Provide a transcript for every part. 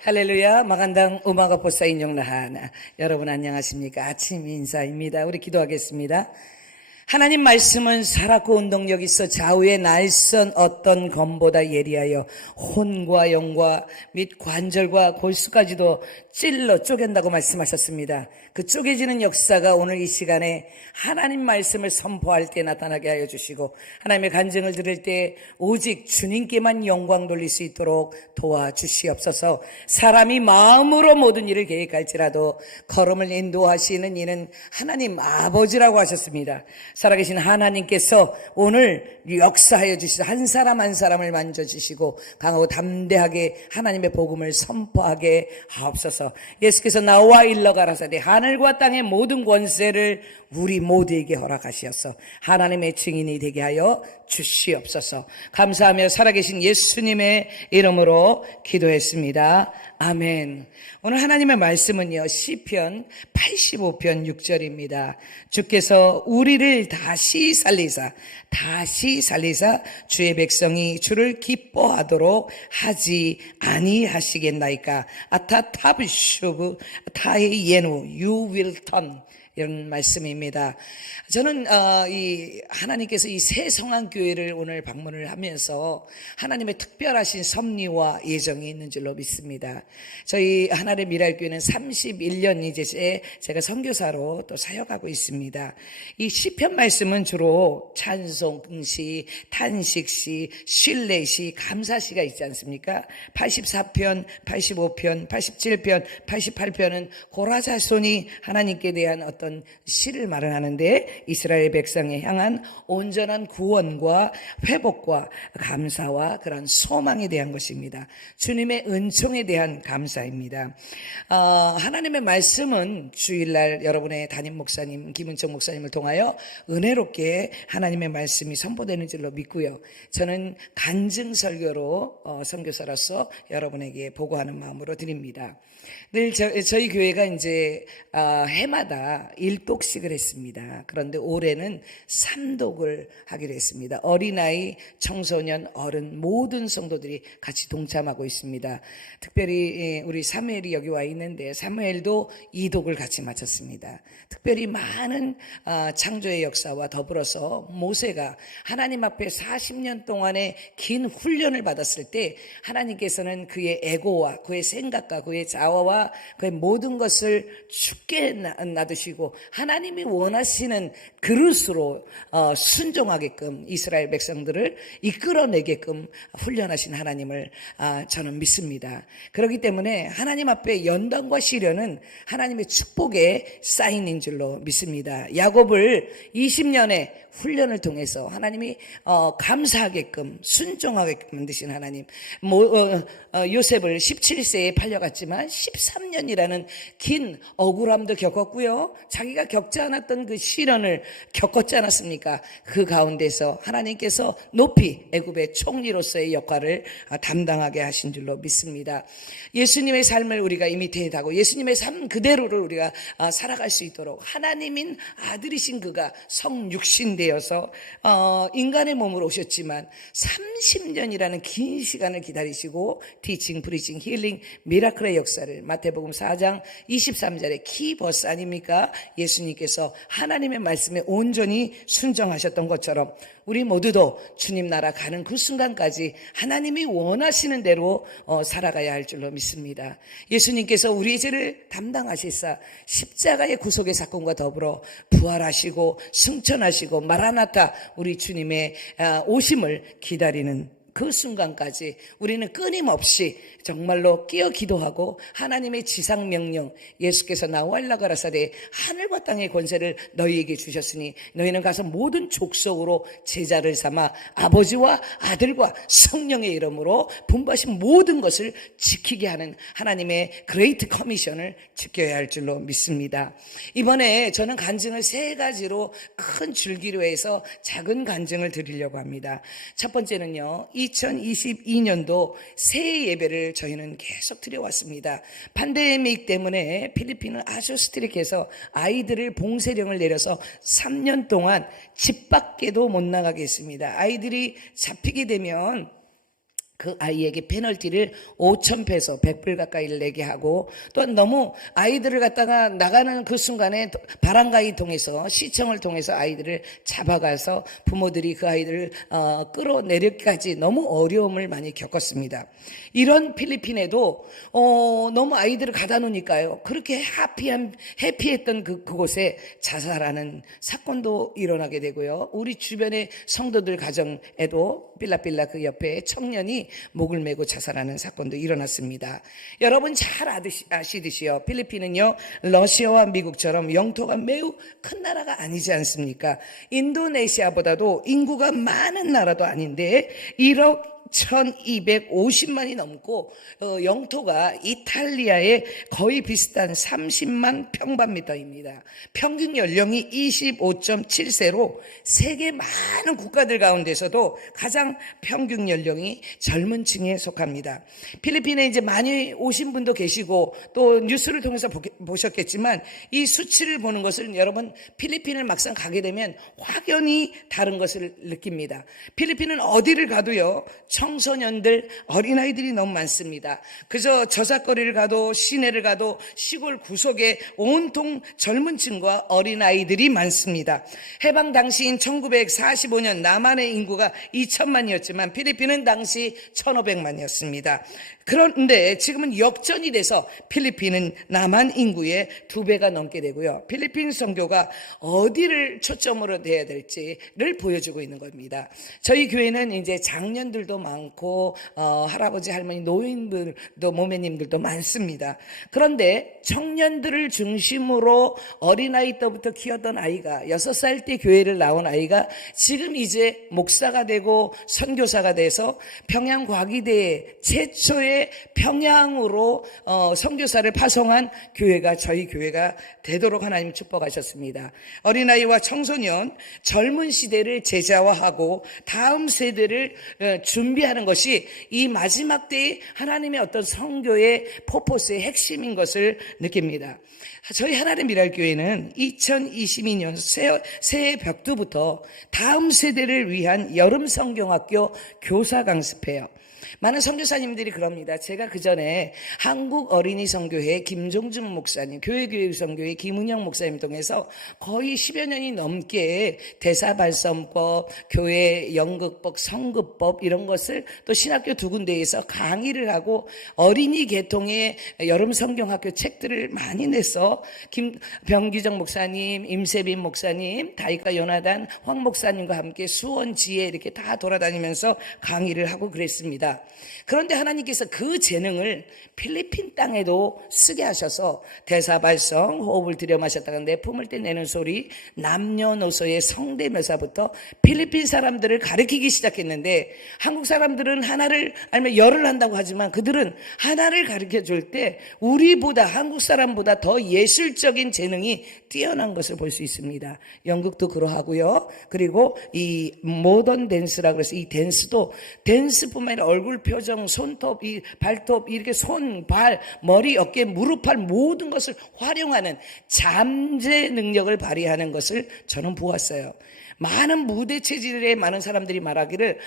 할렐루야. 마간당 음악어포사 인용나하나. 여러분 안녕하십니까? 아침 인사입니다. 우리 기도하겠습니다. 하나님 말씀은 살았고 운동력 있어 좌우의 날선 어떤 검보다 예리하여 혼과 영과 및 관절과 골수까지도 찔러 쪼갠다고 말씀하셨습니다. 그 쪼개지는 역사가 오늘 이 시간에 하나님 말씀을 선포할 때 나타나게 하여 주시고, 하나님의 간증을 들을 때 오직 주님께만 영광 돌릴 수 있도록 도와주시옵소서. 사람이 마음으로 모든 일을 계획할지라도 걸음을 인도하시는 이는 하나님 아버지라고 하셨습니다. 살아계신 하나님께서 오늘 역사하여 주시서 한 사람 한 사람을 만져주시고 강하고 담대하게 하나님의 복음을 선포하게 하옵소서. 예수께서 나와 일러 가라사대 하늘과 땅의 모든 권세를 우리 모두에게 허락하시어서 하나님의 증인이 되게 하여 주시옵소서. 감사하며 살아계신 예수님의 이름으로 기도했습니다. 아멘. 오늘 하나님의 말씀은요, 시편 85편 6절입니다. 주께서 우리를 다시 살리사 주의 백성이 주를 기뻐하도록 하지 아니하시겠나이까. 아타타브슈브 타이 예누 you will turn, 이런 말씀입니다. 저는 이 하나님께서 이 새성안교회를 오늘 방문을 하면서 하나님의 특별하신 섭리와 예정이 있는 줄로 믿습니다. 저희 하나의 미랄교회는 31년 이제 제가 선교사로 또 사역하고 있습니다. 이 시편 말씀은 주로 찬송시, 탄식시, 신뢰시, 감사시가 있지 않습니까? 84편, 85편, 87편, 88편은 고라자손이 하나님께 대한 어떤 시를 말을 하는데, 이스라엘 백성에 향한 온전한 구원과 회복과 감사와 그런 소망에 대한 것입니다. 주님의 은총에 대한 감사입니다. 하나님의 말씀은 주일날 여러분의 담임 목사님 김은총 목사님을 통하여 은혜롭게 하나님의 말씀이 선포되는 줄로 믿고요. 저는 간증 설교로 선교사로서 여러분에게 보고하는 마음으로 드립니다. 늘 저희 교회가 이제 해마다 1독씩을 했습니다. 그런데 올해는 3독을 하기로 했습니다. 어린아이, 청소년, 어른 모든 성도들이 같이 동참하고 있습니다. 특별히 우리 사무엘이 여기 와 있는데 사무엘도 2독을 같이 마쳤습니다. 특별히 많은 창조의 역사와 더불어서 모세가 하나님 앞에 40년 동안의 긴 훈련을 받았을 때 하나님께서는 그의 에고와 그의 생각과 그의 자아와 그의 모든 것을 죽게 놔두시고 하나님이 원하시는 그릇으로 순종하게끔 이스라엘 백성들을 이끌어내게끔 훈련하신 하나님을 저는 믿습니다. 그렇기 때문에 하나님 앞에 연단과 시련은 하나님의 축복의 사인인 줄로 믿습니다. 야곱을 20년의 훈련을 통해서 하나님이 감사하게끔 순종하게끔 만드신 하나님, 요셉을 17세에 팔려갔지만 13년이라는 긴 억울함도 겪었고요, 자기가 겪지 않았던 그 시련을 겪었지 않았습니까? 그 가운데서 하나님께서 높이 애굽의 총리로서의 역할을 담당하게 하신 줄로 믿습니다. 예수님의 삶을 우리가 이미테이트하고 예수님의 삶 그대로를 우리가 살아갈 수 있도록 하나님인 아들이신 그가 성육신 되어서 인간의 몸으로 오셨지만 30년이라는 긴 시간을 기다리시고 티칭, 프리칭, 힐링, 미라클의 역사를 마태복음 4장 23절의 키버스 아닙니까? 예수님께서 하나님의 말씀에 온전히 순종하셨던 것처럼 우리 모두도 주님 나라 가는 그 순간까지 하나님이 원하시는 대로 살아가야 할 줄로 믿습니다. 예수님께서 우리의 죄를 담당하시사 십자가의 구속의 사건과 더불어 부활하시고 승천하시고 마라나타 우리 주님의 오심을 기다리는 그 순간까지 우리는 끊임없이 정말로 끼어 기도하고 하나님의 지상명령, 예수께서 나와 일러 가라사대 하늘과 땅의 권세를 너희에게 주셨으니 너희는 가서 모든 족속으로 제자를 삼아 아버지와 아들과 성령의 이름으로 분부하신 모든 것을 지키게 하는 하나님의 그레이트 커미션을 지켜야 할 줄로 믿습니다. 이번에 저는 간증을 3가지로 큰 줄기로 해서 작은 간증을 드리려고 합니다. 첫 번째는요, 2022년도 새해 예배를 저희는 계속 드려왔습니다. 팬데믹 때문에 필리핀은 아주 스트릭해서 아이들을 봉쇄령을 내려서 3년 동안 집 밖에도 못 나가게 했습니다. 아이들이 잡히게 되면 그 아이에게 페널티를 5,000페소, 100불 가까이를 내게 하고, 또 너무 아이들을 갖다가 나가는 그 순간에 바람가이 통해서, 시청을 통해서 아이들을 잡아가서 부모들이 그 아이들을 끌어내리기까지 너무 어려움을 많이 겪었습니다. 이런 필리핀에도 너무 아이들을 가다 놓으니까요, 그렇게 해피했던 그곳에 자살하는 사건도 일어나게 되고요, 우리 주변의 성도들 가정에도 빌라빌라 그 옆에 청년이 목을 메고 자살하는 사건도 일어났습니다. 여러분 잘 아시듯이요, 필리핀은요, 러시아와 미국처럼 영토가 매우 큰 나라가 아니지 않습니까? 인도네시아보다도 인구가 많은 나라도 아닌데 1억 1250만이 넘고 영토가 이탈리아에 거의 비슷한 30만 평방미터입니다. 평균 연령이 25.7세로 세계 많은 국가들 가운데서도 가장 평균 연령이 젊은 층에 속합니다. 필리핀에 이제 많이 오신 분도 계시고 또 뉴스를 통해서 보셨겠지만 이 수치를 보는 것을 여러분 필리핀을 막상 가게 되면 확연히 다른 것을 느낍니다. 필리핀은 어디를 가도요, 청소년들, 어린아이들이 너무 많습니다. 그저 저작거리를 가도 시내를 가도 시골 구석에 온통 젊은 층과 어린아이들이 많습니다. 해방 당시인 1945년 남한의 인구가 2천만이었지만 필리핀은 당시 1,500만이었습니다. 그런데 지금은 역전이 돼서 필리핀은 남한 인구의 2배가 넘게 되고요, 필리핀 선교가 어디를 초점으로 돼야 될지를 보여주고 있는 겁니다. 저희 교회는 이제 장년들도 많고 할아버지 할머니 노인들도 모매님들도 많습니다. 그런데 청년들을 중심으로 어린아이 때부터 키웠던 아이가 6살 때 교회를 나온 아이가 지금 이제 목사가 되고 선교사가 돼서 평양과기대 최초의 평양으로 선교사를 파송한 교회가 저희 교회가 되도록 하나님 축복하셨습니다. 어린아이와 청소년, 젊은 시대를 제자화하고 다음 세대를 준비하는 것이 이 마지막 때의 하나님의 어떤 선교의 포포스의 핵심인 것을 느낍니다. 저희 하나님 미랄 교회는 2022년 새해 벽두부터 다음 세대를 위한 여름 성경학교 교사 강습해요. 많은 선교사님들이 그럽니다. 제가 그 전에 한국 어린이 선교회 김종준 목사님, 교회교육 선교회 김은영 목사님 통해서 거의 10여 년이 넘게 대사발성법, 교회 연극법, 성극법 이런 것을 또 신학교 2군데에서 강의를 하고 어린이 계통의 여름 성경학교 책들을 많이 내서 병기정 목사님, 임세빈 목사님, 다이카 요나단, 황 목사님과 함께 수원지에 이렇게 다 돌아다니면서 강의를 하고 그랬습니다. 그런데 하나님께서 그 재능을 필리핀 땅에도 쓰게 하셔서 대사발성, 호흡을 들여마셨다가 내품을 때 내는 소리, 남녀노소의 성대묘사부터 필리핀 사람들을 가르치기 시작했는데, 한국 사람들은 하나를 알면 열을 한다고 하지만 그들은 하나를 가르쳐 줄 때 우리보다, 한국 사람보다 더 예술적인 재능이 뛰어난 것을 볼 수 있습니다. 연극도 그러하고요. 그리고 이 모던 댄스라고 해서 이 댄스도 댄스뿐만 아니라 얼굴 표정, 손톱, 이 발톱, 이렇게 손, 발, 머리, 어깨, 무릎, 팔 모든 것을 활용하는 잠재 능력을 발휘하는 것을 저는 보았어요. 많은 무대 체질의 많은 사람들이 말하기를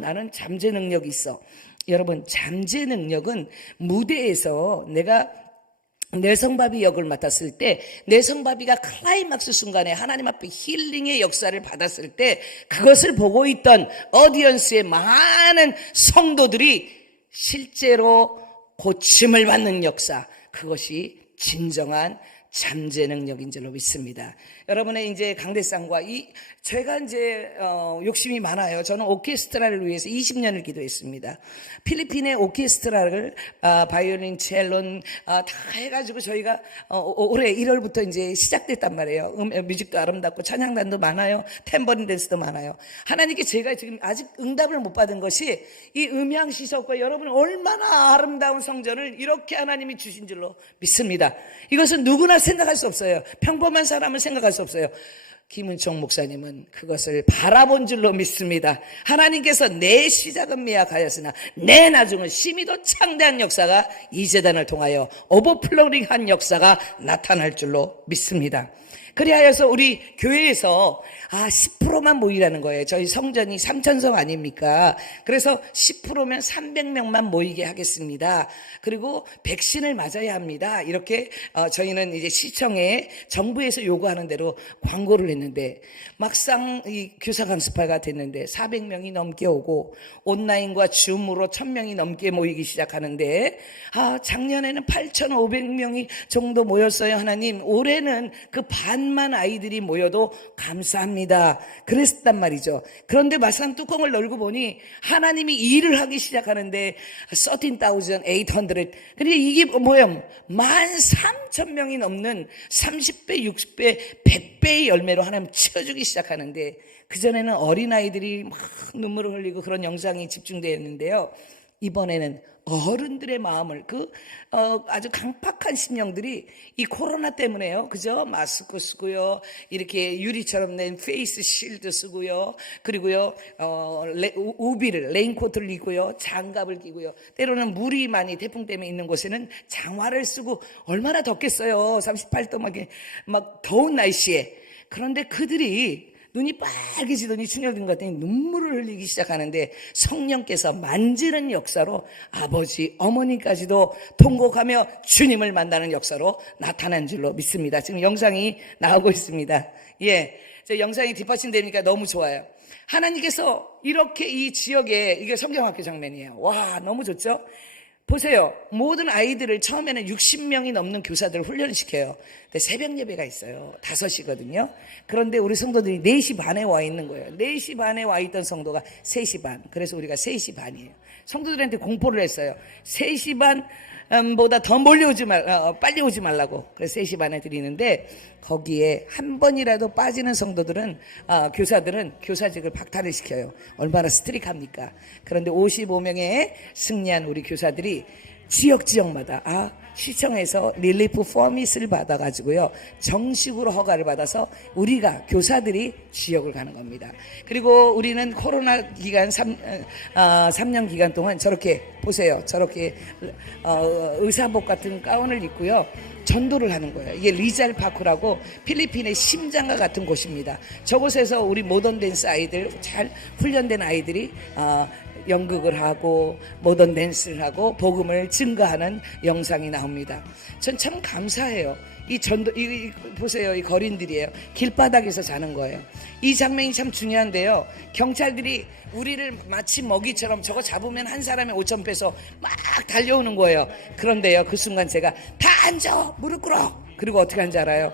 나는 잠재 능력이 있어. 여러분, 잠재 능력은 무대에서 내가 내성바비 역을 맡았을 때, 내성바비가 클라이막스 순간에 하나님 앞에 힐링의 역사를 받았을 때 그것을 보고 있던 어디언스의 많은 성도들이 실제로 고침을 받는 역사, 그것이 진정한 잠재 능력인 줄로 믿습니다. 여러분의 이제 강대상과 제가 이제 욕심이 많아요. 저는 오케스트라를 위해서 20년을 기도했습니다. 필리핀의 오케스트라를 바이올린, 첼론 다 해가지고 저희가 올해 1월부터 이제 시작됐단 말이에요. 뮤직도 아름답고 찬양단도 많아요. 탬버린 댄스도 많아요. 하나님께 제가 지금 아직 응답을 못 받은 것이 이 음향 시설과 여러분 얼마나 아름다운 성전을 이렇게 하나님이 주신 줄로 믿습니다. 이것은 누구나 생각할 수 없어요. 평범한 사람은 생각할 수 없어요. 김은총 목사님은 그것을 바라본 줄로 믿습니다. 하나님께서 내 시작은 미약하였으나 내 나중은 심히도 창대한 역사가 이 재단을 통하여 오버플로링한 역사가 나타날 줄로 믿습니다. 그리하여서 우리 교회에서 10%만 모이라는 거예요. 저희 성전이 3,000성 아닙니까? 그래서 10%면 300명만 모이게 하겠습니다. 그리고 백신을 맞아야 합니다. 이렇게 저희는 이제 시청에 정부에서 요구하는 대로 광고를 했는데 막상 이 교사 강습회가 됐는데 400명이 넘게 오고 온라인과 줌으로 1,000명이 넘게 모이기 시작하는데 작년에는 8,500명이 정도 모였어요. 하나님, 올해는 그 반만 아이들이 모여도 감사합니다. 그랬단 말이죠. 그런데 막상 뚜껑을 열고 보니 하나님이 일을 하기 시작하는데 13,800. 그러니까 이게 뭐예요? 13,000명이 넘는 30배, 60배, 100배의 열매로 하나님 채워주기 시작하는데 그전에는 어린아이들이 막 눈물을 흘리고 그런 영상이 집중되었는데요. 이번에는 어른들의 마음을 아주 강팍한 심령들이 이 코로나 때문에요. 그죠? 마스크 쓰고요. 이렇게 유리처럼 낸 페이스 실드 쓰고요. 그리고요, 우비를, 레인코트를 입고요. 장갑을 끼고요. 때로는 물이 많이 태풍 때문에 있는 곳에는 장화를 쓰고 얼마나 덥겠어요. 38도 막 더운 날씨에. 그런데 그들이 눈이 빨개지더니 충혈된 것 같더니 눈물을 흘리기 시작하는데 성령께서 만지는 역사로 아버지, 어머니까지도 통곡하며 주님을 만나는 역사로 나타난 줄로 믿습니다. 지금 영상이 나오고 있습니다. 저 영상이 뒷받침되니까 너무 좋아요. 하나님께서 이렇게 이 지역에, 이게 성경학교 장면이에요. 와, 너무 좋죠? 보세요. 모든 아이들을 처음에는 60명이 넘는 교사들을 훈련시켜요. 근데 새벽 예배가 있어요. 5시거든요. 그런데 우리 성도들이 4시 반에 와 있는 거예요. 4시 반에 와 있던 성도가 3시 반. 그래서 우리가 3시 반이에요. 성도들한테 공포를 했어요. 3시 반보다 더 빨리 오지 말라고. 그래서 3시 반에 드리는데 거기에 한 번이라도 빠지는 성도들은, 교사들은 교사직을 박탈을 시켜요. 얼마나 스트릭합니까? 그런데 55명의 승리한 우리 교사들이 지역마다 시청에서 릴리프 퍼밋을 받아가지고요, 정식으로 허가를 받아서 우리가 교사들이 지역을 가는 겁니다. 그리고 우리는 코로나 기간 3년 기간 동안 저렇게 보세요. 저렇게 의사복 같은 가운을 입고요, 전도를 하는 거예요. 이게 리잘 파크라고 필리핀의 심장과 같은 곳입니다. 저곳에서 우리 모던 댄스 아이들, 잘 훈련된 아이들이 연극을 하고 모던 댄스를 하고 복음을 증거하는 영상이 나옵니다. 전 참 감사해요. 이 보세요. 이 거린들이에요. 길바닥에서 자는 거예요. 이 장면이 참 중요한데요. 경찰들이 우리를 마치 먹이처럼 저거 잡으면 한 사람에 5천 빼서 막 달려오는 거예요. 그런데요, 그 순간 제가 다 앉아! 무릎 꿇어! 그리고 어떻게 하는지 알아요?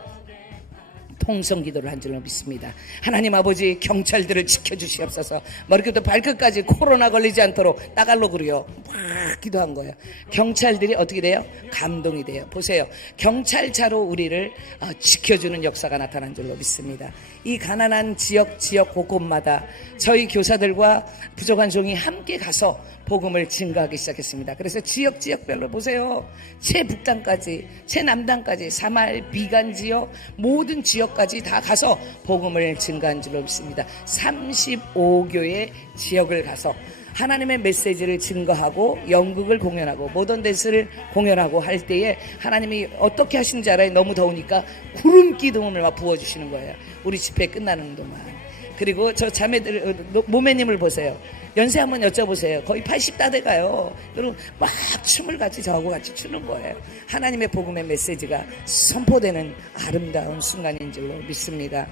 통성 기도를 한 줄로 믿습니다. 하나님 아버지, 경찰들을 지켜주시옵소서. 머리부터 발끝까지 코로나 걸리지 않도록 따갈로 그려요. 막 기도한 거예요. 경찰들이 어떻게 돼요? 감동이 돼요. 보세요. 경찰차로 우리를 지켜주는 역사가 나타난 줄로 믿습니다. 이 가난한 지역 곳곳마다 저희 교사들과 부족한 종이 함께 가서 복음을 증거하기 시작했습니다. 그래서 지역별로 보세요. 최북단까지, 최남단까지, 사말, 비간 지역, 모든 지역까지 다 가서 복음을 증거한 줄로 믿습니다. 35교의 지역을 가서 하나님의 메시지를 증거하고 연극을 공연하고 모던 댄스를 공연하고 할 때에 하나님이 어떻게 하시는지 알아요? 너무 더우니까 구름 기둥을 막 부어주시는 거예요. 우리 집회 끝나는 동안. 그리고 저 자매들, 모매님을 보세요. 연세 한번 여쭤보세요. 거의 80 다 돼가요. 그리고 막 춤을 같이 저하고 같이 추는 거예요. 하나님의 복음의 메시지가 선포되는 아름다운 순간인 줄로 믿습니다.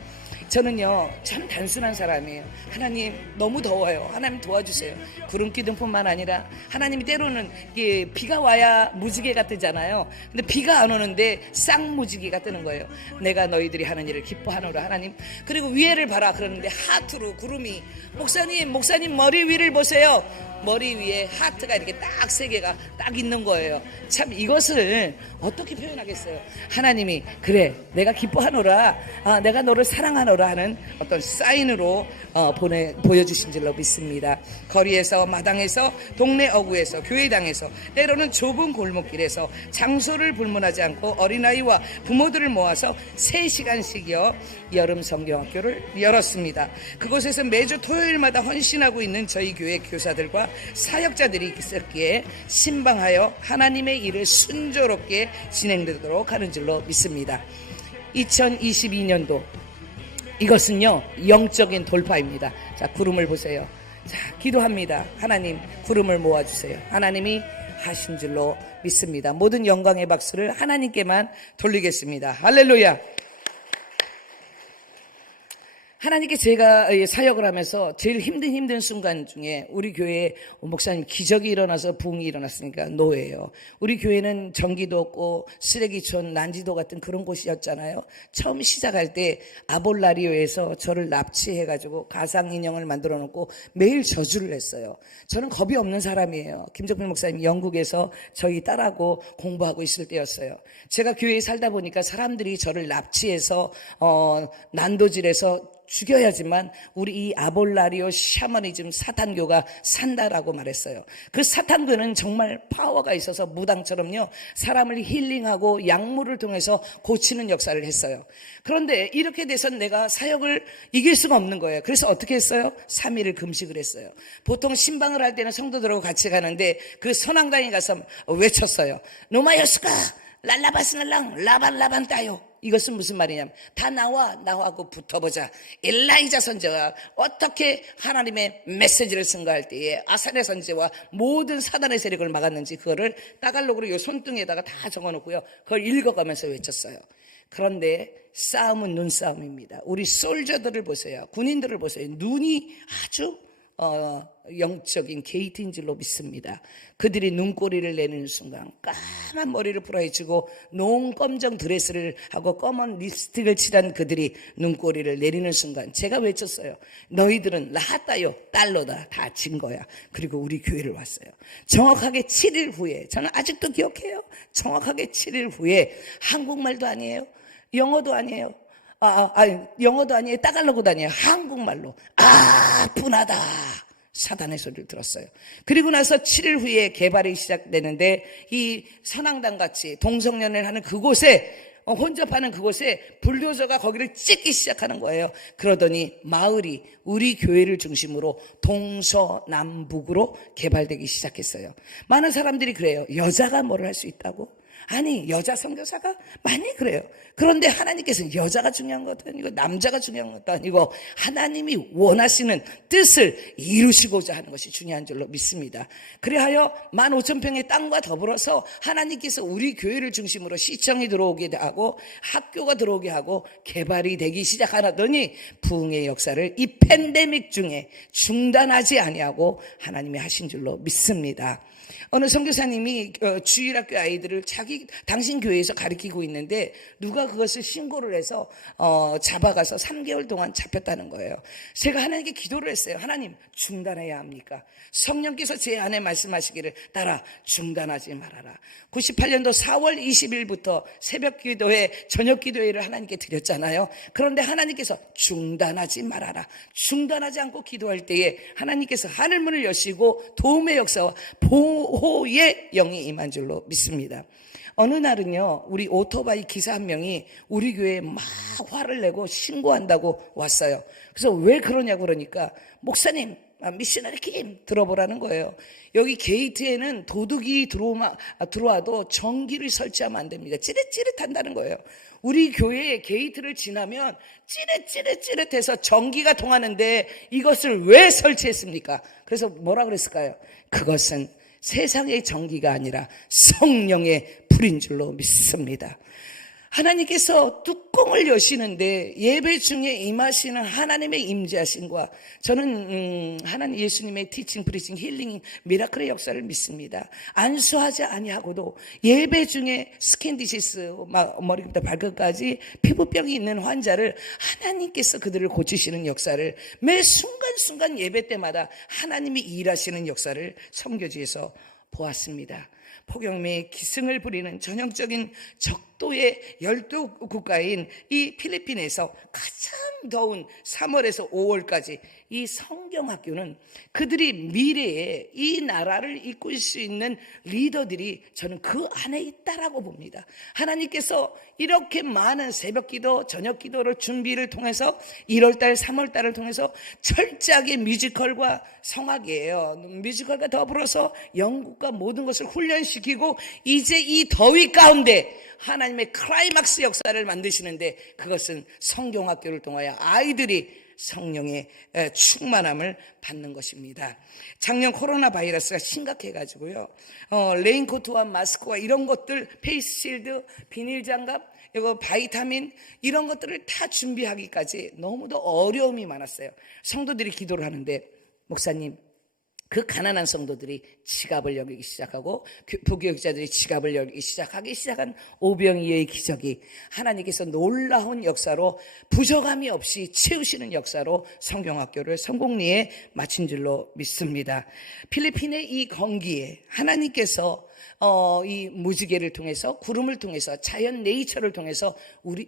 저는요, 참 단순한 사람이에요. 하나님, 너무 더워요. 하나님 도와주세요. 구름 기둥뿐만 아니라 하나님이 때로는 이게 비가 와야 무지개가 뜨잖아요. 근데 비가 안 오는데 쌍무지개가 뜨는 거예요. 내가 너희들이 하는 일을 기뻐하노라 하나님. 그리고 위에를 봐라 그러는데 하트로 구름이, 목사님 머리 위를 보세요. 머리 위에 하트가 이렇게 딱 세 개가 딱 있는 거예요. 참 이것을 어떻게 표현하겠어요? 하나님이 그래 내가 기뻐하노라, 내가 너를 사랑하노라 하는 어떤 사인으로 보여주신 줄로 믿습니다. 거리에서, 마당에서, 동네 어구에서, 교회당에서, 때로는 좁은 골목길에서 장소를 불문하지 않고 어린아이와 부모들을 모아서 3시간씩이요 여름 성경학교를 열었습니다. 그곳에서 매주 토요일마다 헌신하고 있는 저희 교회 교사들과 사역자들이 있었기에 신방하여 하나님의 일을 순조롭게 진행되도록 하는 줄로 믿습니다. 2022년도 이것은요 영적인 돌파입니다. 자, 구름을 보세요. 자, 기도합니다. 하나님 구름을 모아주세요. 하나님이 하신 줄로 믿습니다. 모든 영광의 박수를 하나님께만 돌리겠습니다. 할렐루야. 하나님께 제가 사역을 하면서 제일 힘든 순간 중에 우리 교회에 목사님 기적이 일어나서 부흥이 일어났으니까 노예예요. 우리 교회는 전기도 없고 쓰레기촌, 난지도 같은 그런 곳이었잖아요. 처음 시작할 때 아볼라리오에서 저를 납치해가지고 가상인형을 만들어 놓고 매일 저주를 했어요. 저는 겁이 없는 사람이에요. 김정필 목사님 영국에서 저희 딸하고 공부하고 있을 때였어요. 제가 교회에 살다 보니까 사람들이 저를 납치해서 난도질해서 죽여야지만 우리 이 아볼라리오 샤머니즘 사탄교가 산다라고 말했어요. 그 사탄교는 정말 파워가 있어서 무당처럼요 사람을 힐링하고 약물을 통해서 고치는 역사를 했어요. 그런데 이렇게 돼서 내가 사역을 이길 수가 없는 거예요. 그래서 어떻게 했어요? 3일을 금식을 했어요. 보통 신방을 할 때는 성도들하고 같이 가는데 그 선앙당에 가서 외쳤어요. 노마요스카 랄라바스날랑 라반라반 따요. 이것은 무슨 말이냐면 다 나하고 붙어보자. 엘라이자 선지자가 어떻게 하나님의 메시지를 증거할 때에 아사랴 선지자와 모든 사단의 세력을 막았는지 그거를 따갈록으로 이 손등에다가 다 적어놓고요 그걸 읽어가면서 외쳤어요. 그런데 싸움은 눈싸움입니다. 우리 솔저들을 보세요. 군인들을 보세요. 눈이 아주 영적인 게이트인 줄로 믿습니다. 그들이 눈꼬리를 내리는 순간 까만 머리를 풀어헤치고濃검정 드레스를 하고 검은 립스틱을 칠한 그들이 눈꼬리를 내리는 순간 제가 외쳤어요. 너희들은 라하따요 달러다. 다 진 거야. 그리고 우리 교회를 왔어요. 정확하게 7일 후에 저는 아직도 기억해요. 정확하게 7일 후에 한국말도 아니에요. 영어도 아니에요. 영어도 아니에요. 따갈로그도 아니에요. 한국말로 분하다. 사단의 소리를 들었어요. 그리고 나서 7일 후에 개발이 시작되는데 이 선앙당 같이 동성연애를 하는 그곳에 혼접하는 그곳에 불도저가 거기를 찢기 시작하는 거예요. 그러더니 마을이 우리 교회를 중심으로 동서남북으로 개발되기 시작했어요. 많은 사람들이 그래요. 여자가 뭘 할 수 있다고? 아니 여자 선교사가 많이 그래요. 그런데 하나님께서는 여자가 중요한 것도 아니고 남자가 중요한 것도 아니고 하나님이 원하시는 뜻을 이루시고자 하는 것이 중요한 줄로 믿습니다. 그리하여 15,000평의 땅과 더불어서 하나님께서 우리 교회를 중심으로 시청이 들어오게 하고 학교가 들어오게 하고 개발이 되기 시작하더니 부흥의 역사를 이 팬데믹 중에 중단하지 아니하고 하나님이 하신 줄로 믿습니다. 어느 선교사님이 주일학교 아이들을 당신 교회에서 가르치고 있는데 누가 그것을 신고를 해서 잡아가서 3개월 동안 잡혔다는 거예요. 제가 하나님께 기도를 했어요. 하나님 중단해야 합니까? 성령께서 제 안에 말씀하시기를 따라 중단하지 말아라. 98년도 4월 20일부터 새벽기도회 저녁기도회를 하나님께 드렸잖아요. 그런데 하나님께서 중단하지 말아라. 중단하지 않고 기도할 때에 하나님께서 하늘문을 여시고 도움의 역사와 보호의 영이 임한 줄로 믿습니다. 어느 날은요 우리 오토바이 기사 한 명이 우리 교회에 막 화를 내고 신고한다고 왔어요. 그래서 왜 그러냐고 그러니까 목사님 미셔너리 킴 들어보라는 거예요. 여기 게이트에는 도둑이 들어와도 전기를 설치하면 안 됩니다. 찌릿찌릿한다는 거예요. 우리 교회의 게이트를 지나면 찌릿찌릿해서 전기가 통하는데 이것을 왜 설치했습니까? 그래서 뭐라 그랬을까요? 그것은 세상의 전기가 아니라 성령의 불인 줄로 믿습니다. 하나님께서 뚜껑을 여시는데 예배 중에 임하시는 하나님의 임재하심과 저는 하나님 예수님의 티칭, 프리칭, 힐링, 미라클의 역사를 믿습니다. 안수하지 아니하고도 예배 중에 스킨 디시스, 머리부터 발끝까지 피부병이 있는 환자를 하나님께서 그들을 고치시는 역사를 매 순간순간 예배 때마다 하나님이 일하시는 역사를 선교지에서 보았습니다. 폭염에 기승을 부리는 전형적인 적도의 열도 국가인 이 필리핀에서 가장 더운 3월에서 5월까지 이 성경학교는 그들이 미래에 이 나라를 이끌 수 있는 리더들이 저는 그 안에 있다라고 봅니다. 하나님께서 이렇게 많은 새벽 기도, 저녁 기도를 준비를 통해서 1월달, 3월달을 통해서 철저하게 뮤지컬과 성악이에요. 뮤지컬과 더불어서 연극과 모든 것을 훈련시키고 이제 이 더위 가운데 하나님의 클라이막스 역사를 만드시는데 그것은 성경학교를 통하여 아이들이 성령의 충만함을 받는 것입니다. 작년 코로나 바이러스가 심각해가지고요. 레인코트와 마스크와 이런 것들, 페이스실드, 비닐장갑, 이거 바이타민 이런 것들을 다 준비하기까지 너무도 어려움이 많았어요. 성도들이 기도를 하는데 목사님, 그 가난한 성도들이 지갑을 열기 시작하고 부교육자들이 지갑을 열기 시작한 오병이어의 기적이 하나님께서 놀라운 역사로 부족함이 없이 채우시는 역사로 성경학교를 성공리에 마친 줄로 믿습니다. 필리핀의 이 건기에 하나님께서 이 무지개를 통해서 구름을 통해서 자연 네이처를 통해서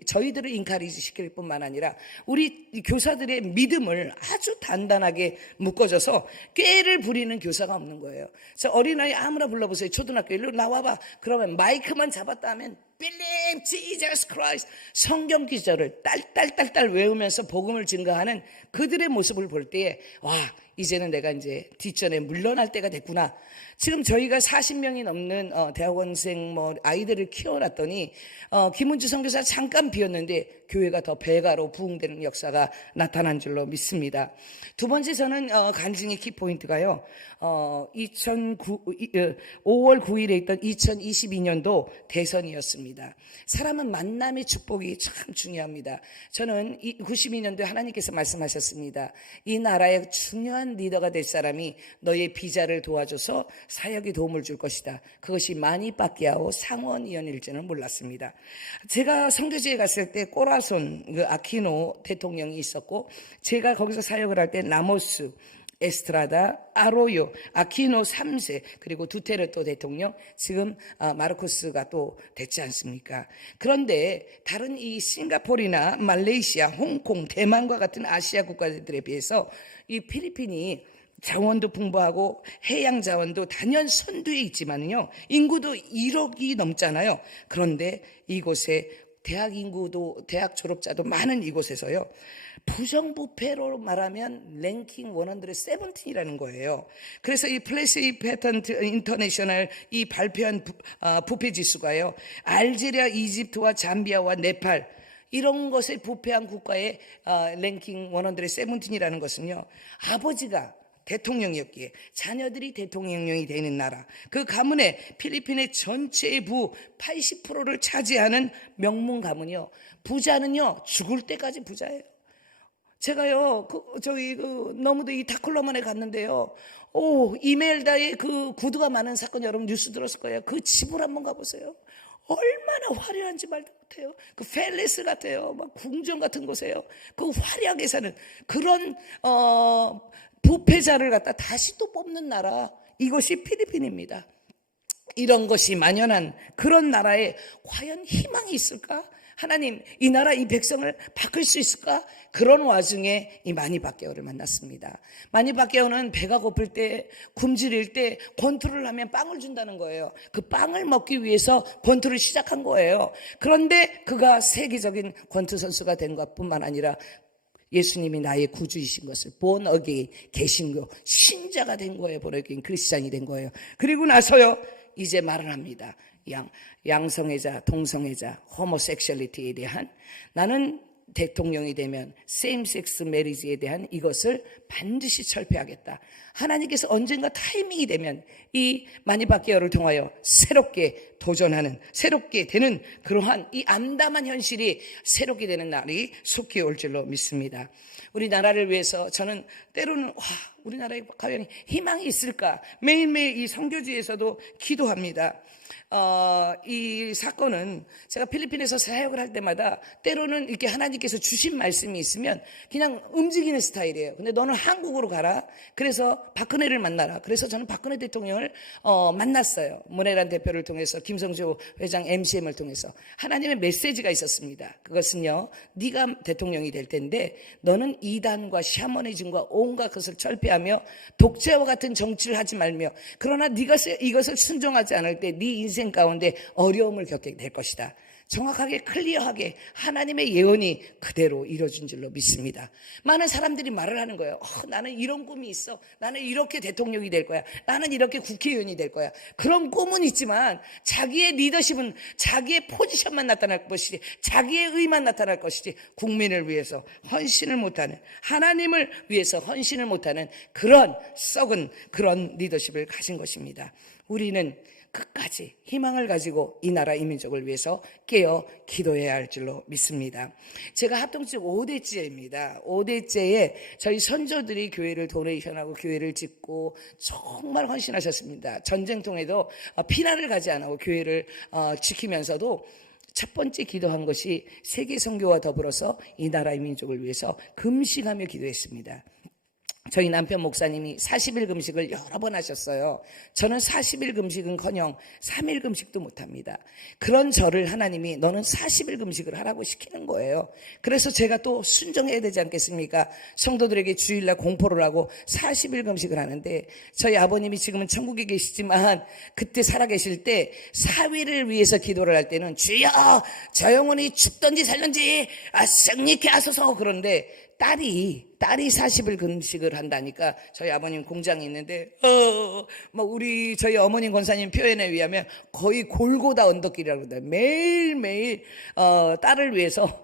저희들을 인카리지 시킬 뿐만 아니라 우리 교사들의 믿음을 아주 단단하게 묶어줘서 꾀를 부리는 교사가 없는 거예요. 그래서 어린아이 아무나 불러보세요. 초등학교 일로 나와봐. 그러면 마이크만 잡았다 하면 Believe Jesus Christ 성경 기절을 딸딸딸딸 외우면서 복음을 증거하는 그들의 모습을 볼 때에 와, 이제는 내가 이제 뒷전에 물러날 때가 됐구나. 지금 저희가 40명이 넘는 대학원생 아이들을 키워놨더니 김은주 선교사 잠깐 비었는데 교회가 더 배가로 부흥되는 역사가 나타난 줄로 믿습니다. 두 번째 저는 간증의 키포인트가요. 5월 9일에 있던 2022년도 대선이었습니다. 사람은 만남의 축복이 참 중요합니다. 저는 92년도에 하나님께서 말씀하셨습니다. 이 나라의 중요한 리더가 될 사람이 너의 비자를 도와줘서 사역에 도움을 줄 것이다. 그것이 마니파키아오 상원의원일 줄은 몰랐습니다. 제가 선교지에 갔을 때 꼬라손 아키노 대통령이 있었고 제가 거기서 사역을 할 때 라모스, 에스트라다, 아로요, 아키노 3세 그리고 두테르토 대통령 지금 마르코스가 또 됐지 않습니까? 그런데 다른 이 싱가포르나 말레이시아, 홍콩, 대만과 같은 아시아 국가들에 비해서 이 필리핀이 자원도 풍부하고 해양 자원도 단연 선두에 있지만요. 인구도 1억이 넘잖아요. 그런데 이곳에 대학 인구도 대학 졸업자도 많은 이곳에서요. 부정부패로 말하면 랭킹 117이라는 거예요. 그래서 이 플래시 패턴트 인터내셔널 이 발표한 부패 지수가요. 알제리아, 이집트와 잠비아와 네팔 이런 것에 부패한 국가의 랭킹 117이라는 것은요. 아버지가 대통령이었기에 자녀들이 대통령이 되는 나라 그 가문에 필리핀의 전체의 부 80%를 차지하는 명문 가문이요. 부자는요 죽을 때까지 부자예요. 제가요 너무도 이 다클로만에 갔는데요. 이멜다의 그 구두가 많은 사건 여러분 뉴스 들었을 거예요. 그 집을 한번 가보세요. 얼마나 화려한지 말도 못해요. 그 팰리스 같아요. 막 궁전 같은 곳이에요. 그 화려하게 사는 그런 부패자를 갖다 다시 또 뽑는 나라 이것이 필리핀입니다. 이런 것이 만연한 그런 나라에 과연 희망이 있을까? 하나님 이 나라 이 백성을 바꿀 수 있을까? 그런 와중에 이 마니파케오를 만났습니다. 마니파케오는 배가 고플 때 굶주릴 때 권투를 하면 빵을 준다는 거예요. 그 빵을 먹기 위해서 권투를 시작한 거예요. 그런데 그가 세계적인 권투 선수가 된 것뿐만 아니라 예수님이 나의 구주이신 것을 born again 개신교 신자가 된 거예요. born again 크리스찬이 된 거예요. 그리고 나서요 이제 말을 합니다. 양성애자, 동성애자, 호모섹슈얼리티에 대한 나는 대통령이 되면 세임섹스 메리지에 대한 이것을 반드시 철폐하겠다. 하나님께서 언젠가 타이밍이 되면 이 마니바케어를 통하여 새롭게 도전하는, 새롭게 되는 그러한 이 암담한 현실이 새롭게 되는 날이 속히 올 줄로 믿습니다. 우리나라를 위해서 저는 때로는 우리나라에 과연 희망이 있을까? 매일매일 이 선교지에서도 기도합니다. 이 사건은 제가 필리핀에서 사역을 할 때마다 때로는 이렇게 하나님께서 주신 말씀이 있으면 그냥 움직이는 스타일이에요. 근데 너는 한국으로 가라. 그래서 박근혜를 만나라. 그래서 저는 박근혜 대통령을 만났어요. 문혜란 대표를 통해서, 김성주 회장 MCM을 통해서 하나님의 메시지가 있었습니다. 그것은요, 네가 대통령이 될 텐데 너는 이단과 샤머니즘과 온갖 것을 철폐하며 독재와 같은 정치를 하지 말며, 그러나 네가 이것을 순종하지 않을 때 네 인생 가운데 어려움을 겪게 될 것이다. 정확하게 클리어하게 하나님의 예언이 그대로 이루어진 줄로 믿습니다. 많은 사람들이 말을 하는 거예요. 나는 이런 꿈이 있어. 나는 이렇게 대통령이 될 거야. 나는 이렇게 국회의원이 될 거야. 그런 꿈은 있지만 자기의 리더십은 자기의 포지션만 나타날 것이지, 자기의 의만 나타날 것이지, 국민을 위해서 헌신을 못하는, 하나님을 위해서 헌신을 못하는 그런 썩은 그런 리더십을 가진 것입니다. 우리는 끝까지 희망을 가지고 이 나라 이 민족을 위해서 깨어 기도해야 할 줄로 믿습니다. 제가 합동직 5대째입니다. 5대째에 저희 선조들이 교회를 도네이션하고 교회를 짓고 정말 헌신하셨습니다. 전쟁통에도 피난을 가지 않고 교회를 지키면서도 첫 번째 기도한 것이 세계 선교와 더불어서 이 나라의 민족을 위해서 금식하며 기도했습니다. 저희 남편 목사님이 40일 금식을 여러 번 하셨어요. 저는 40일 금식은커녕 3일 금식도 못합니다. 그런 저를 하나님이 너는 40일 금식을 하라고 시키는 거예요. 그래서 제가 또 순종해야 되지 않겠습니까? 성도들에게 주일날 공포를 하고 40일 금식을 하는데, 저희 아버님이 지금은 천국에 계시지만 그때 살아계실 때 사위를 위해서 기도를 할 때는 주여 저 영혼이 죽든지 살든지 승리케 하소서. 그런데 딸이 40일 금식을 한다니까, 저희 아버님 공장이 있는데 우리 저희 어머님 권사님 표현에 의하면 거의 골고다 언덕길이라고 그래요. 매일매일 딸을 위해서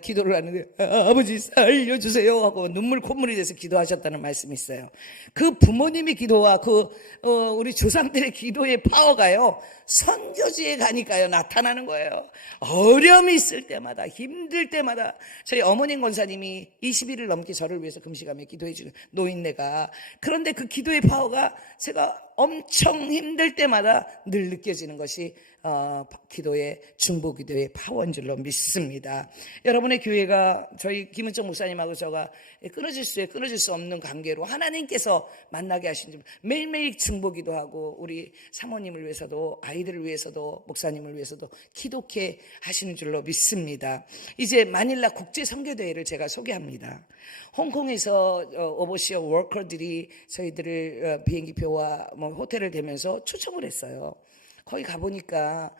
기도를 하는데 아버지 살려주세요 하고 눈물 콧물이 돼서 기도하셨다는 말씀이 있어요. 그 부모님의 기도와 우리 조상들의 기도의 파워가요, 선교지에 가니까요 나타나는 거예요. 어려움이 있을 때마다, 힘들 때마다 저희 어머님 권사님이 20일을 넘게 저를 위해서 금식하며 기도해 주는 노인네가, 그런데 그 기도의 파워가 제가 엄청 힘들 때마다 늘 느껴지는 것이 기도의, 중보 기도의 파워인 줄로 믿습니다. 여러분의 교회가 저희 김은정 목사님하고 저가 끊어질 수 없는 관계로 하나님께서 만나게 하신 줄, 매일매일 중보 기도하고 우리 사모님을 위해서도 아이들을 위해서도 목사님을 위해서도 기도케 하시는 줄로 믿습니다. 이제 마닐라 국제 선교대회를 제가 소개합니다. 홍콩에서 오버시어 워커들이 저희들을 비행기표와 호텔을 대면서 초청을 했어요. 거기 가보니까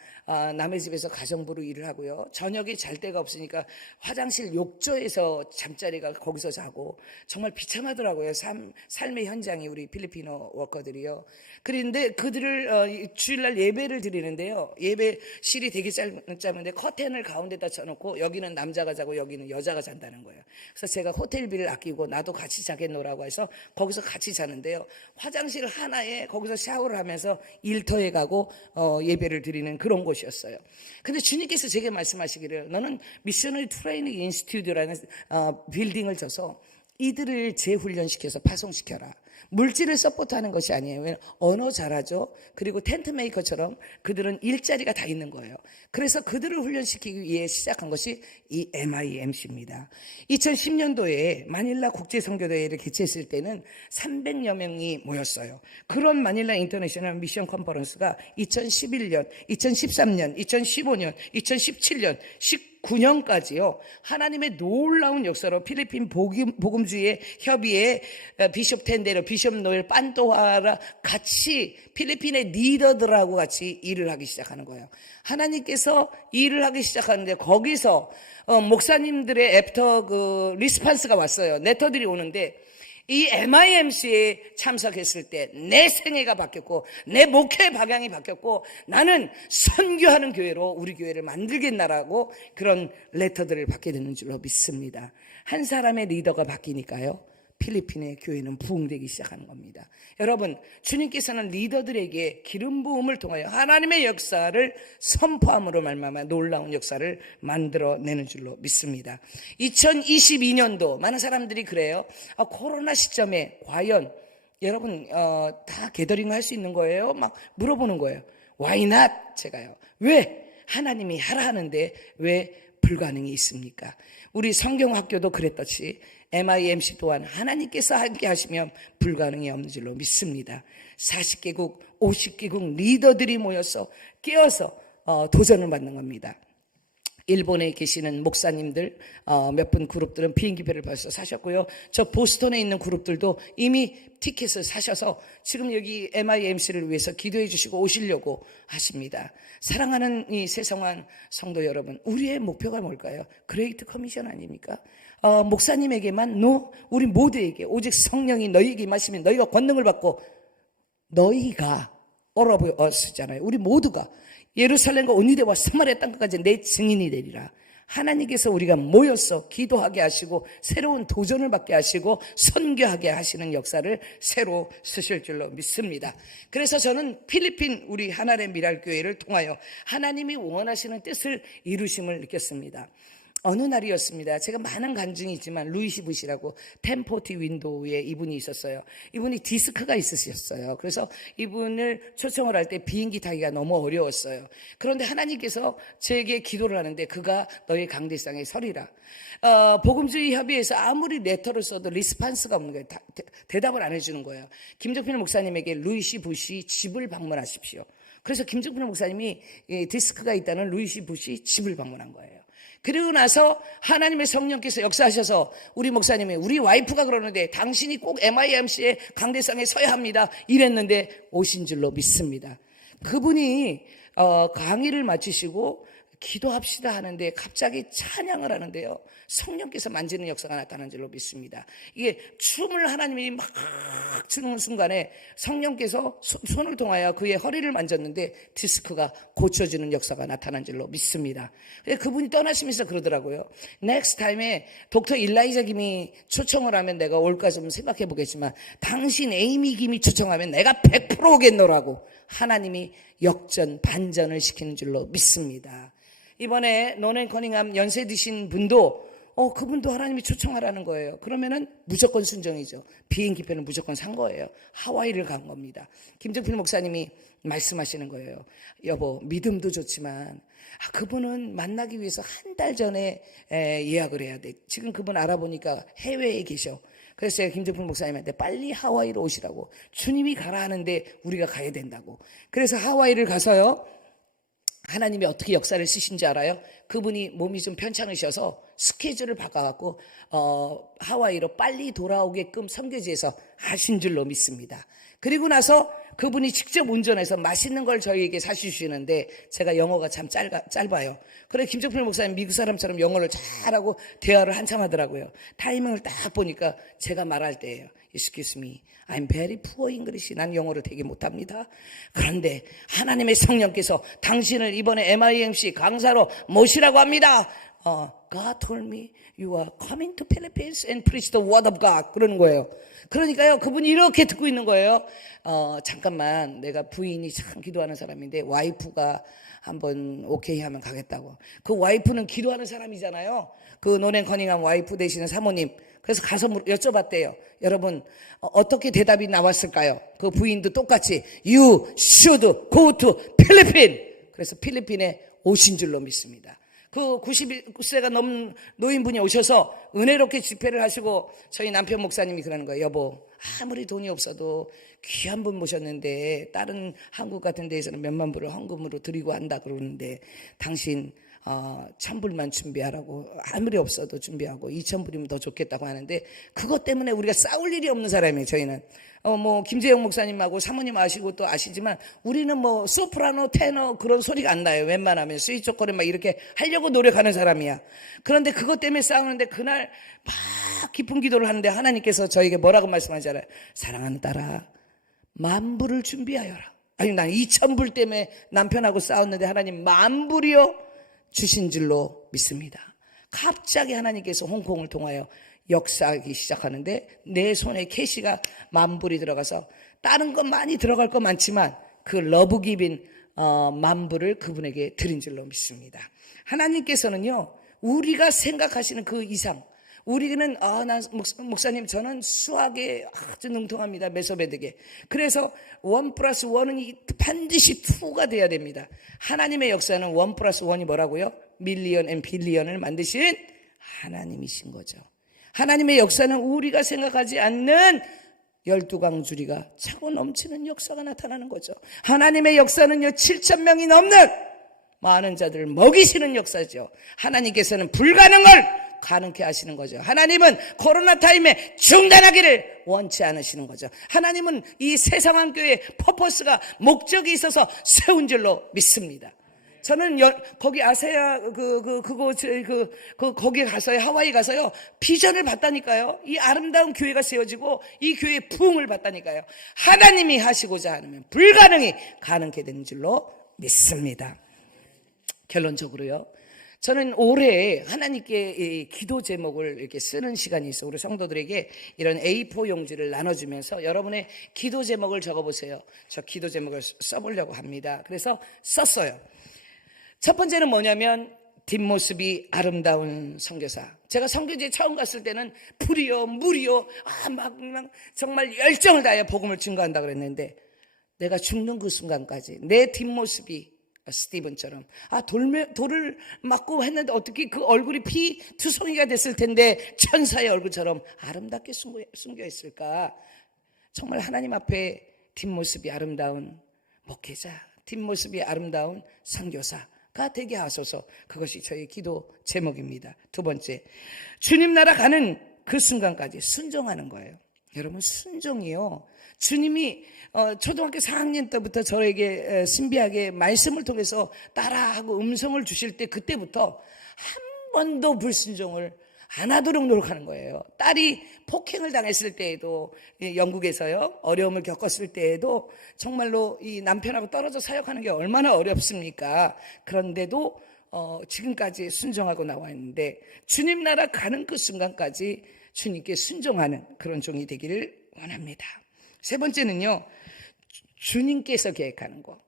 남의 집에서 가정부로 일을 하고요. 저녁에 잘 데가 없으니까 화장실 욕조에서 잠자리가 거기서 자고, 정말 비참하더라고요. 삶의 현장이 우리 필리핀어 워커들이요. 그런데 그들을 주일날 예배를 드리는데요. 예배실이 되게 짧은데 커튼을 가운데다 쳐놓고 여기는 남자가 자고 여기는 여자가 잔다는 거예요. 그래서 제가 호텔비를 아끼고 나도 같이 자겠노라고 해서 거기서 같이 자는데요. 화장실 하나에 거기서 샤워를 하면서 일터에 가고 예배를 드리는 그런 곳이었어요. 근데 주님께서 제게 말씀하시기를 너는 미셔너리 트레이닝 인스티튜트라는 빌딩을 줘서 이들을 재훈련시켜서 파송시켜라. 물질을 서포트하는 것이 아니에요. 왜냐하면 언어 잘하죠. 그리고 텐트 메이커처럼 그들은 일자리가 다 있는 거예요. 그래서 그들을 훈련시키기 위해 시작한 것이 이 MIMC입니다. 2010년도에 마닐라 국제선교대회를 개최했을 때는 300여 명이 모였어요. 그런 마닐라 인터내셔널 미션 컨퍼런스가 2011년, 2013년, 2015년, 2017년, 19년까지요. 하나님의 놀라운 역사로 필리핀 복음주의 협의회 비숍 텐데로, 비숍 노엘 판토하라 같이 필리핀의 리더들하고 같이 일을 하기 시작하는 거예요. 하나님께서 일을 하기 시작하는데 거기서 목사님들의 애프터 리스판스가 왔어요. 레터들이 오는데 이 MIMC에 참석했을 때 내 생애가 바뀌었고 내 목회 방향이 바뀌었고 나는 선교하는 교회로 우리 교회를 만들겠나라고 그런 레터들을 받게 되는 줄로 믿습니다. 한 사람의 리더가 바뀌니까요, 필리핀의 교회는 부흥되기 시작하는 겁니다. 여러분, 주님께서는 리더들에게 기름 부음을 통하여 하나님의 역사를 선포함으로 말미암아 놀라운 역사를 만들어내는 줄로 믿습니다. 2022년도 많은 사람들이 그래요. 코로나 시점에 과연 여러분 다 게더링 할 수 있는 거예요? 막 물어보는 거예요. Why not? 제가요. 왜? 하나님이 하라 하는데 왜 불가능이 있습니까? 우리 성경학교도 그랬듯이 MIMC 또한 하나님께서 함께 하시면 불가능이 없는 줄로 믿습니다. 40개국, 50개국 리더들이 모여서 깨어서 도전을 받는 겁니다. 일본에 계시는 목사님들 몇 분 그룹들은 비행기표를 벌써 사셨고요. 저 보스턴에 있는 그룹들도 이미 티켓을 사셔서 지금 여기 MIMC를 위해서 기도해 주시고 오시려고 하십니다. 사랑하는 이 세상한 성도 여러분, 우리의 목표가 뭘까요? 그레이트 커미션 아닙니까? 목사님에게만 우리 모두에게 오직 성령이 너희에게 임하시면 너희가 권능을 받고 너희가 all of us잖아요. 우리 모두가 예루살렘과 온유대와 사마리아 땅까지 내 증인이 되리라. 하나님께서 우리가 모여서 기도하게 하시고 새로운 도전을 받게 하시고 선교하게 하시는 역사를 새로 쓰실 줄로 믿습니다. 그래서 저는 필리핀 우리 하나의 미랄교회를 통하여 하나님이 원하시는 뜻을 이루심을 느꼈습니다. 어느 날이었습니다. 제가 많은 간증이 있지만 루이시 부시라고 1040 윈도우에 이분이 있었어요. 이분이 디스크가 있으셨어요. 그래서 이분을 초청을 할 때 비행기 타기가 너무 어려웠어요. 그런데 하나님께서 제게 기도를 하는데 그가 너희 강대상에 서리라. 복음주의 협의회에서 아무리 레터를 써도 리스판스가 없는 거예요. 대답을 안 해주는 거예요. 김정필 목사님에게 루이시 부시 집을 방문하십시오. 그래서 김정필 목사님이 디스크가 있다는 루이시 부시 집을 방문한 거예요. 그리고 나서 하나님의 성령께서 역사하셔서 우리 목사님이 우리 와이프가 그러는데 당신이 꼭 MIMC의 강대상에 서야 합니다. 이랬는데 오신 줄로 믿습니다. 그분이 강의를 마치시고 기도합시다 하는데 갑자기 찬양을 하는데요. 성령께서 만지는 역사가 나타나는 줄로 믿습니다. 이게 춤을 하나님이 막 추는 순간에 성령께서 손을 통하여 그의 허리를 만졌는데 디스크가 고쳐지는 역사가 나타난 줄로 믿습니다. 그분이 떠나시면서 그러더라고요. 넥스트 타임에 독터 일라이자 김이 초청을 하면 내가 올까 좀 생각해 보겠지만 당신 에이미 김이 초청하면 내가 100% 오겠노라고 하나님이 역전 반전을 시키는 줄로 믿습니다. 이번에 노넨 커닝함 연세 드신 분도 그분도 하나님이 초청하라는 거예요. 그러면은 무조건 순정이죠. 비행기표는 무조건 산 거예요. 하와이를 간 겁니다. 김정필 목사님이 말씀하시는 거예요. 여보, 믿음도 좋지만 그분은 만나기 위해서 한 달 전에 예약을 해야 돼. 지금 그분 알아보니까 해외에 계셔. 그래서 제가 김정필 목사님한테 빨리 하와이로 오시라고. 주님이 가라 하는데 우리가 가야 된다고. 그래서 하와이를 가서요. 하나님이 어떻게 역사를 쓰신지 알아요? 그분이 몸이 좀 편찮으셔서 스케줄을 바꿔갖고 하와이로 빨리 돌아오게끔 선교지에서 하신 줄로 믿습니다. 그리고 나서 그분이 직접 운전해서 맛있는 걸 저희에게 사주시는데 제가 영어가 참 짧아요. 그래 김정필 목사님 미국 사람처럼 영어를 잘하고 대화를 한참 하더라고요. 타이밍을 딱 보니까 제가 말할 때예요. Excuse me, I'm very poor English. 난 영어를 되게 못합니다. 그런데 하나님의 성령께서 당신을 이번에 MIMC 강사로 모시라고 합니다. God told me you are coming to Philippines and preach the word of God. 그러는 거예요. 그러니까요, 그분이 이렇게 듣고 있는 거예요. 잠깐만, 내가 부인이 참 기도하는 사람인데 와이프가 한번 오케이 하면 가겠다고. 그 와이프는 기도하는 사람이잖아요. 그 노넨 커닝함 와이프 되시는 사모님. 그래서 가서 여쭤봤대요. 여러분 어떻게 대답이 나왔을까요? 그 부인도 똑같이 You should go to Philippines. 그래서 필리핀에 오신 줄로 믿습니다. 그 90세가 넘은 노인분이 오셔서 은혜롭게 집회를 하시고 저희 남편 목사님이 그러는 거예요. 여보, 아무리 돈이 없어도 귀한 분 모셨는데 다른 한국 같은 데에서는 몇만 불을 헌금으로 드리고 한다 그러는데 당신 1,000불만 준비하라고. 아무리 없어도 준비하고 2,000불이면 더 좋겠다고 하는데 그것 때문에 우리가 싸울 일이 없는 사람이에요. 저희는 김재영 목사님하고 사모님 아시고 또 아시지만 우리는 소프라노, 테너 그런 소리가 안 나요. 웬만하면 스위초콜릿 막 이렇게 하려고 노력하는 사람이야. 그런데 그것 때문에 싸우는데 그날 막 깊은 기도를 하는데 하나님께서 저에게 뭐라고 말씀하지 않아요? 사랑하는 딸아, 10,000불을 준비하여라. 아니 난 2,000불 때문에 남편하고 싸웠는데 하나님 10,000불이요 주신 줄로 믿습니다. 갑자기 하나님께서 홍콩을 통하여 역사하기 시작하는데 내 손에 캐시가 만불이 들어가서 다른 건 많이 들어갈 거 많지만 그 러브 기빈 만불을 그분에게 드린 줄로 믿습니다. 하나님께서는요, 우리가 생각하시는 그 이상, 우리는 난 목사님 저는 수학에 아주 능통합니다. 메소베드게. 그래서 1+1은 반드시 2가 돼야 됩니다. 하나님의 역사는 1+1이 뭐라고요? 밀리언 앤 빌리언을 만드신 하나님이신 거죠. 하나님의 역사는 우리가 생각하지 않는 12강주리가 차고 넘치는 역사가 나타나는 거죠. 하나님의 역사는요, 7,000명이 넘는 많은 자들을 먹이시는 역사죠. 하나님께서는 불가능을 가능케 하시는 거죠. 하나님은 코로나 타임에 중단하기를 원치 않으시는 거죠. 하나님은 이 새상한교회의 퍼포스가 목적이 있어서 세운 줄로 믿습니다. 저는 거기 아세아 거기 가서요, 하와이 가서요, 비전을 봤다니까요. 이 아름다운 교회가 세워지고 이 교회의 부흥을 봤다니까요. 하나님이 하시고자 하면 불가능이 가능케 되는 줄로 믿습니다. 결론적으로요, 저는 올해 하나님께 기도 제목을 이렇게 쓰는 시간이 있어. 우리 성도들에게 이런 A4 용지를 나눠주면서 여러분의 기도 제목을 적어보세요. 저 기도 제목을 써보려고 합니다. 그래서 썼어요. 첫 번째는 뭐냐면 뒷모습이 아름다운 선교사. 제가 선교지에 처음 갔을 때는 불이요 물이요 막 정말 열정을 다해 복음을 증거한다 그랬는데, 내가 죽는 그 순간까지 내 뒷모습이 스티븐처럼 돌을 맞고 했는데 어떻게 그 얼굴이 피 투성이가 됐을 텐데 천사의 얼굴처럼 아름답게 숨겨 있을까. 정말 하나님 앞에 뒷모습이 아름다운 목회자, 뒷모습이 아름다운 선교사가 되게 하소서. 그것이 저희 기도 제목입니다. 두 번째, 주님 나라 가는 그 순간까지 순종하는 거예요. 여러분, 순종이요, 주님이 초등학교 4학년 때부터 저에게 신비하게 말씀을 통해서 따라하고 음성을 주실 때, 그때부터 한 번도 불순종을 안 하도록 노력하는 거예요. 딸이 폭행을 당했을 때에도, 영국에서요, 어려움을 겪었을 때에도 정말로 이 남편하고 떨어져 사역하는 게 얼마나 어렵습니까? 그런데도 지금까지 순종하고 나와 있는데, 주님 나라 가는 그 순간까지 주님께 순종하는 그런 종이 되기를 원합니다. 세 번째는요, 주님께서 계획하는 거.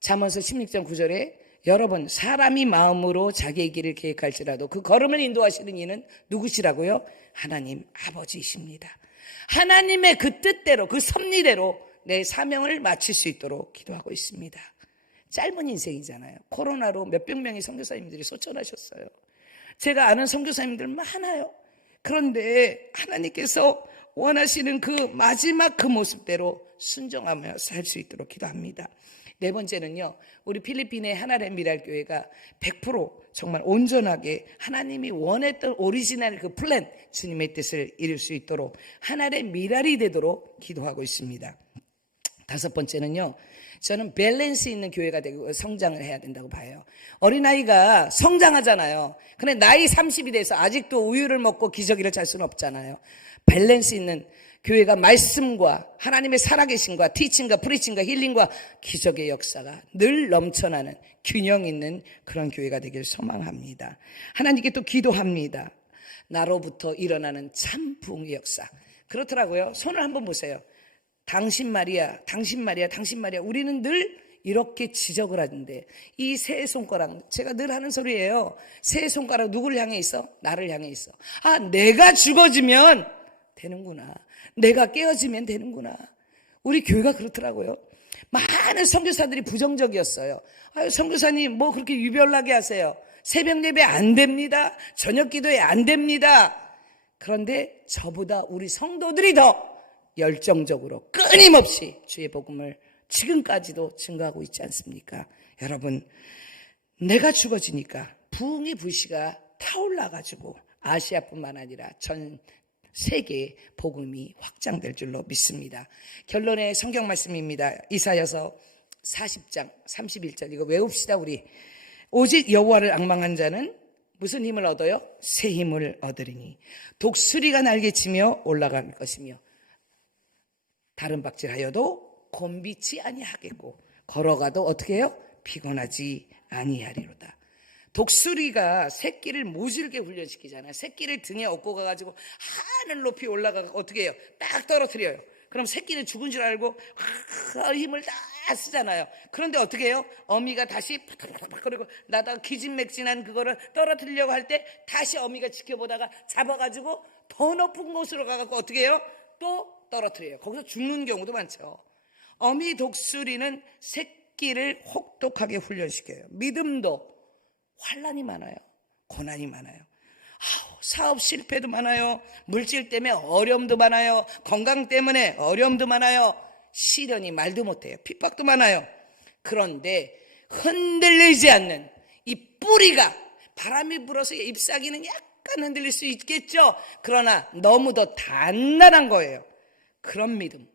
잠언서 16장 9절에 여러분, 사람이 마음으로 자기의 길을 계획할지라도 그 걸음을 인도하시는 이는 누구시라고요? 하나님 아버지이십니다. 하나님의 그 뜻대로, 그 섭리대로 내 사명을 마칠 수 있도록 기도하고 있습니다. 짧은 인생이잖아요. 코로나로 몇백 명의 선교사님들이 소천하셨어요. 제가 아는 선교사님들 많아요. 그런데 하나님께서 원하시는 그 마지막 그 모습대로 순종하며 살 수 있도록 기도합니다. 네 번째는요, 우리 필리핀의 하나의 미랄교회가 100% 정말 온전하게 하나님이 원했던 오리지널 그 플랜, 주님의 뜻을 이룰 수 있도록 하나의 미랄이 되도록 기도하고 있습니다. 다섯 번째는요, 저는 밸런스 있는 교회가 되고 성장을 해야 된다고 봐요. 어린아이가 성장하잖아요. 근데 나이 30이 돼서 아직도 우유를 먹고 기저귀를 찰 수는 없잖아요. 밸런스 있는 교회가 말씀과 하나님의 살아계심과 티칭과 프리칭과 힐링과 기적의 역사가 늘 넘쳐나는 균형 있는 그런 교회가 되길 소망합니다. 하나님께 또 기도합니다. 나로부터 일어나는 참 부흥의 역사. 그렇더라고요. 손을 한번 보세요. 당신 말이야, 당신 말이야, 당신 말이야. 우리는 늘 이렇게 지적을 하는데, 이 세 손가락, 제가 늘 하는 소리예요. 세 손가락 누구를 향해 있어? 나를 향해 있어. 내가 죽어지면 되는구나. 내가 깨어지면 되는구나. 우리 교회가 그렇더라고요. 많은 선교사들이 부정적이었어요. 선교사님 뭐 그렇게 유별나게 하세요. 새벽 예배 안 됩니다. 저녁 기도에 안 됩니다. 그런데 저보다 우리 성도들이 더 열정적으로 끊임없이 주의 복음을 지금까지도 증거하고 있지 않습니까? 여러분, 내가 죽어지니까 부흥의 불씨가 타올라가지고 아시아뿐만 아니라 전 세계의 복음이 확장될 줄로 믿습니다. 결론의 성경 말씀입니다. 이사야서 40장 31절, 이거 외웁시다 우리. 오직 여호와를 앙망한 자는 무슨 힘을 얻어요? 새 힘을 얻으리니 독수리가 날개치며 올라갈 것이며 다른 박질하여도 곤비치 아니하겠고 걸어가도 어떻게 해요? 피곤하지 아니하리로다. 독수리가 새끼를 모질게 훈련시키잖아요. 새끼를 등에 업고 가가지고 하늘 높이 올라가고 어떻게 해요? 딱 떨어뜨려요. 그럼 새끼는 죽은 줄 알고 힘을 다 쓰잖아요. 그런데 어떻게 해요? 어미가 다시 팍팍팍 그리고 나다가 기진맥진한 그거를 떨어뜨리려고 할 때 다시 어미가 지켜보다가 잡아가지고 더 높은 곳으로 가갖고 어떻게 해요? 또 떨어뜨려요. 거기서 죽는 경우도 많죠. 어미 독수리는 새끼를 혹독하게 훈련시켜요. 믿음도 환난이 많아요. 고난이 많아요. 사업 실패도 많아요. 물질 때문에 어려움도 많아요. 건강 때문에 어려움도 많아요. 시련이 말도 못해요. 핍박도 많아요. 그런데 흔들리지 않는 이 뿌리가 바람이 불어서 잎사귀는 약간 흔들릴 수 있겠죠. 그러나 너무도 단단한 거예요. 그런 믿음,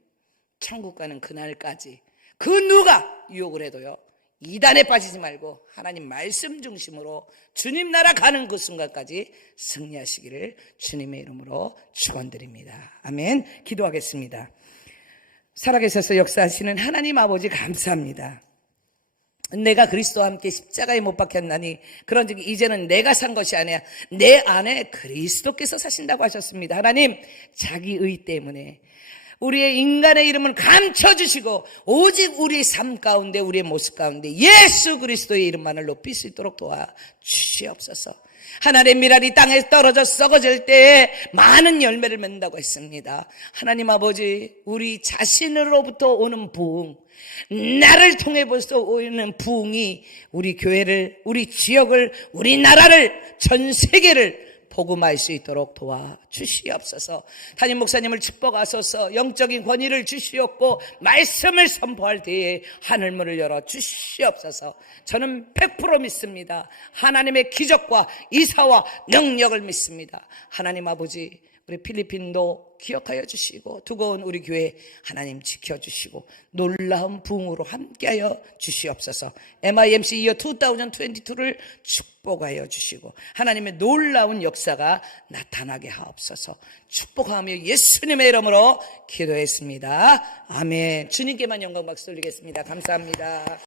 천국 가는 그날까지 그 누가 유혹을 해도요, 이단에 빠지지 말고 하나님 말씀 중심으로 주님 나라 가는 그 순간까지 승리하시기를 주님의 이름으로 축원드립니다. 아멘. 기도하겠습니다. 살아계셔서 역사하시는 하나님 아버지 감사합니다. 내가 그리스도와 함께 십자가에 못 박혔나니 그런즉 이제는 내가 산 것이 아니라 내 안에 그리스도께서 사신다고 하셨습니다. 하나님, 자기의 때문에 우리의 인간의 이름은 감춰주시고 오직 우리 삶 가운데, 우리의 모습 가운데 예수 그리스도의 이름만을 높일 수 있도록 도와주시옵소서. 하나님의 밀알이 땅에 떨어져 썩어질 때에 많은 열매를 맺는다고 했습니다. 하나님 아버지, 우리 자신으로부터 오는 부흥, 나를 통해 벌써 오는 부흥이 우리 교회를, 우리 지역을, 우리 나라를, 전 세계를 복음할 수 있도록 도와주시옵소서. 담임 목사님을 축복하소서. 영적인 권위를 주시옵고 말씀을 선포할 때에 하늘문을 열어 주시옵소서. 저는 100% 믿습니다. 하나님의 기적과 이사와 능력을 믿습니다. 하나님 아버지, 우리 필리핀도 기억하여 주시고 두고온 우리 교회 하나님 지켜주시고 놀라운 부흥으로 함께하여 주시옵소서. MIMC 이어 2022를 축복하여 주시고 하나님의 놀라운 역사가 나타나게 하옵소서. 축복하며 예수님의 이름으로 기도했습니다. 아멘. 주님께만 영광 박수 올리겠습니다. 감사합니다.